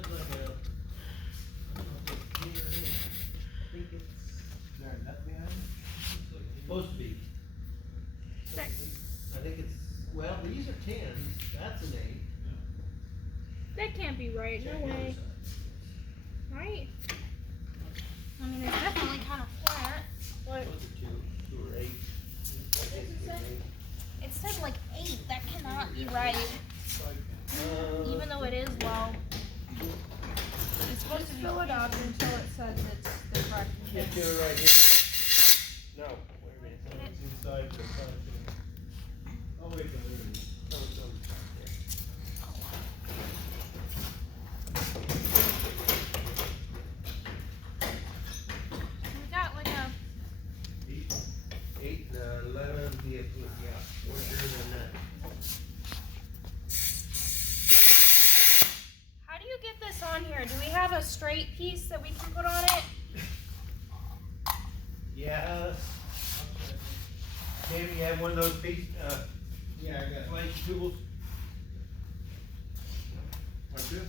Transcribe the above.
looks like a, I don't know if it's here or here. I think it's Is there a nut behind it? supposed to be. There. I think it's, well, these are 10s, that's an 8. That can't be right. No Check the other way. side. Right? I mean, it's definitely kind of flat. What? Those are 2 or 8. It said like 8. That cannot be right. Even though it is low. It's supposed to fill it up until it says it's the correct Yeah, fit. do it right here. No, wait a minute. So it's inside the front. Oh, wait, no, there it is. No, it's on the side there. We got like a 8 and 11, yeah, more sure than that. How do you get this on here? Do we have a straight piece that we can put on it? Yeah. Maybe you have one of those pieces, Yeah, I got it. flange tools. Like this?